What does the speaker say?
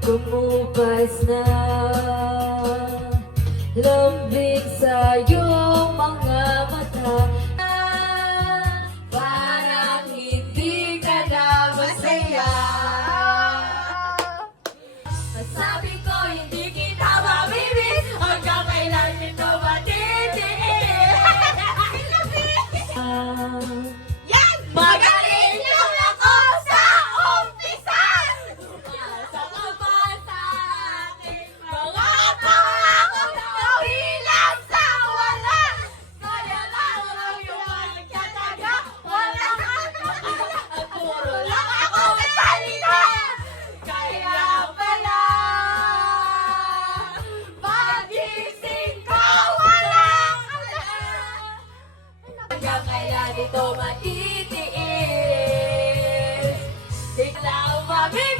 Kumupas na lambing sa iyong mga mata. Parang hindi ka na masaya. Sabi ko hindi kita mamimiss, hanggang kailan nito matitiis. Yan! Magaling lang ako sa umpisa! Sa ka sa akin, Mga pangako na hilang sa wala! kaya lang ang iyong Kataga, wala kang makala! at puro Lang ako salita! Kaya pala, Pagising ko, wala ka na! hanggang kailan ito matitiis. Ikaw mamimiss.